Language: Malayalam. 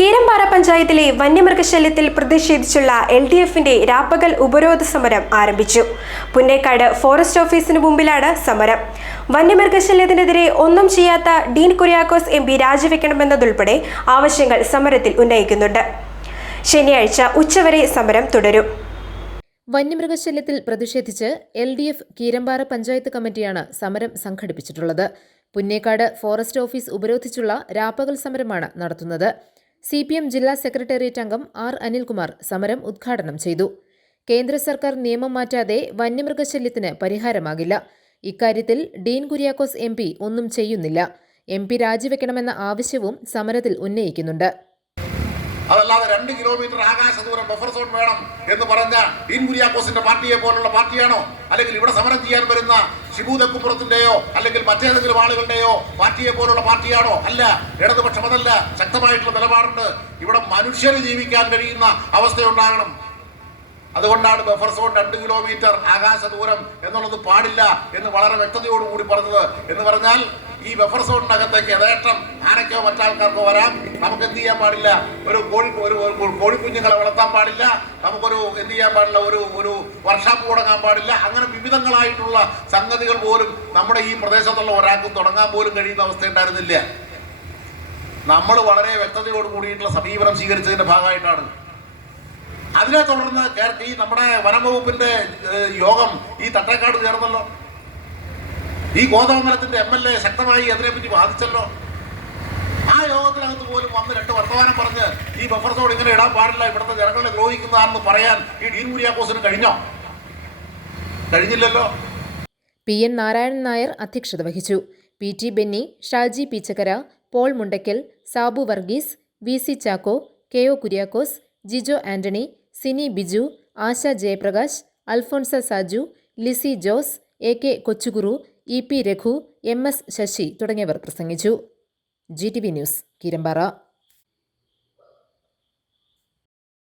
കീരമ്പാറ പഞ്ചായത്തിലെ വന്യമൃഗശല്യത്തിൽ പ്രതിഷേധിച്ചുള്ള എൽ ഡി എഫിന്റെ രാപ്പകൽ ഉപരോധ സമരം ആരംഭിച്ചു. പുന്നേക്കാട് ഫോറസ്റ്റ് ഓഫീസിന് മുമ്പിലാണ് സമരം. വന്യമൃഗശല്യത്തിനെതിരെ ഒന്നും ചെയ്യാത്ത ഡീൻ കുര്യാക്കോസ് എം പി രാജിവെക്കണമെന്നതുൾപ്പെടെ ആവശ്യങ്ങൾ സമരത്തിൽ ഉന്നയിക്കുന്നുണ്ട്. ശനിയാഴ്ച ഉച്ചവരെ സമരം തുടരും. വന്യമൃഗശല്യത്തിൽ പ്രതിഷേധിച്ച് L D F Keerampara panchayat കമ്മിറ്റിയാണ് സമരം സംഘടിപ്പിച്ചിട്ടുള്ളത്. പുന്നേക്കാട് ഫോറസ്റ്റ് ഓഫീസ് ഉപരോധിച്ചുള്ള രാപ്പകൽ സമരമാണ് നടത്തുന്നത്. സി പി എം ജില്ലാ സെക്രട്ടേറിയറ്റ് അംഗം ആർ അനിൽകുമാർ സമരം ഉദ്ഘാടനം ചെയ്തു. കേന്ദ്ര സർക്കാർ നിയമം മാറ്റാതെ വന്യമൃഗശല്യത്തിന് പരിഹാരമാകില്ല. ഇക്കാര്യത്തിൽ ഡീൻ കുര്യാക്കോസ് എം പി ഒന്നും ചെയ്യുന്നില്ല. എം പി രാജിവെക്കണമെന്ന ആവശ്യവും സമരത്തിൽ ഉന്നയിക്കുന്നുണ്ട്. അതല്ലാതെ രണ്ട് കിലോമീറ്റർ ആകാശ ദൂരം ബഫർ സോൺ വേണം എന്ന് പറഞ്ഞ ഡീൻ കുര്യാക്കോസിന്റെ പാർട്ടിയെ പോലുള്ള പാർട്ടിയാണോ? അല്ലെങ്കിൽ ഇവിടെ സമരം ചെയ്യാൻ വരുന്ന ഷിബു തെക്കുപ്പുറത്തിന്റെയോ അല്ലെങ്കിൽ മറ്റേതെങ്കിലും ആളുകളുടെയോ പാർട്ടിയെ പോലുള്ള പാർട്ടിയാണോ? അല്ല. ഇടതുപക്ഷം അതല്ല. ശക്തമായിട്ടുള്ള നിലപാടുണ്ട്. ഇവിടെ മനുഷ്യന് ജീവിക്കാൻ കഴിയുന്ന അവസ്ഥയുണ്ടാകണം. അതുകൊണ്ടാണ് ബഫർ സോൺ രണ്ട് കിലോമീറ്റർ ആകാശ ദൂരം എന്നുള്ളത് പാടില്ല എന്ന് വളരെ വ്യക്തതയോടുകൂടി പറഞ്ഞത്. എന്ന് പറഞ്ഞാൽ ഈ ബഫർ സോണിനകത്തേക്ക് യഥേഷ്ടം ആരൊക്കെയോ മറ്റാൾക്കാർക്കോ വരാം. നമുക്ക് എന്ത് ചെയ്യാൻ പാടില്ല? ഒരു കോഴി ഒരു കോഴിക്കുഞ്ഞുങ്ങളെ വളർത്താൻ പാടില്ല. നമുക്കൊരു എന്ത് ചെയ്യാൻ പാടില്ല? ഒരു ഒരു വർഷാപ്പ് തുടങ്ങാൻ പാടില്ല. അങ്ങനെ വിവിധങ്ങളായിട്ടുള്ള സംഗതികൾ പോലും നമ്മുടെ ഈ പ്രദേശത്തുള്ള ഒരാൾക്ക് തുടങ്ങാൻ പോലും കഴിയുന്ന അവസ്ഥ ഉണ്ടായിരുന്നില്ല. നമ്മൾ വളരെ വ്യക്തതയോട് കൂടിയിട്ടുള്ള സമീപനം സ്വീകരിച്ചതിന്റെ ഭാഗമായിട്ടാണ്. അതിനെ തുടർന്ന് ഈ നമ്മുടെ വനം വകുപ്പിന്റെ യോഗം ഈ തട്ടേക്കാട് ചേർന്നല്ലോ. ഈ ഗോതമംഗലത്തിന്റെ എം എൽ എ ശക്തമായി അതിനെപ്പറ്റി ബാധിച്ചല്ലോ ആ യോഗത്തിനകത്ത് പോലും വന്ന് രണ്ട് വർത്തമാനം പറഞ്ഞ് ഈ ബഫർ സോൺ ഇങ്ങനെ ഇടാൻ പാടില്ല ഇവിടുത്തെ ജനങ്ങളെ ദ്രോഹിക്കുന്നതാണെന്ന് പറയാൻ ഈ ഡീൻ കുര്യാക്കോസിന് കഴിഞ്ഞോ? കഴിഞ്ഞില്ലല്ലോ. പി എൻ നാരായണൻ നായർ അധ്യക്ഷത വഹിച്ചു. P T Benny Shaji Peechakkara Paul Mundakkal Sabu Varghese V C Chacko K O Kuriakose Jijo Antony Sini Biju Asha Jayaprakash Alphonsa Saju Lissy Jose A K Kochukuru E P Raghu M S Sasi തുടങ്ങിയവർ പ്രസംഗിച്ചു. G T V news Keerampara.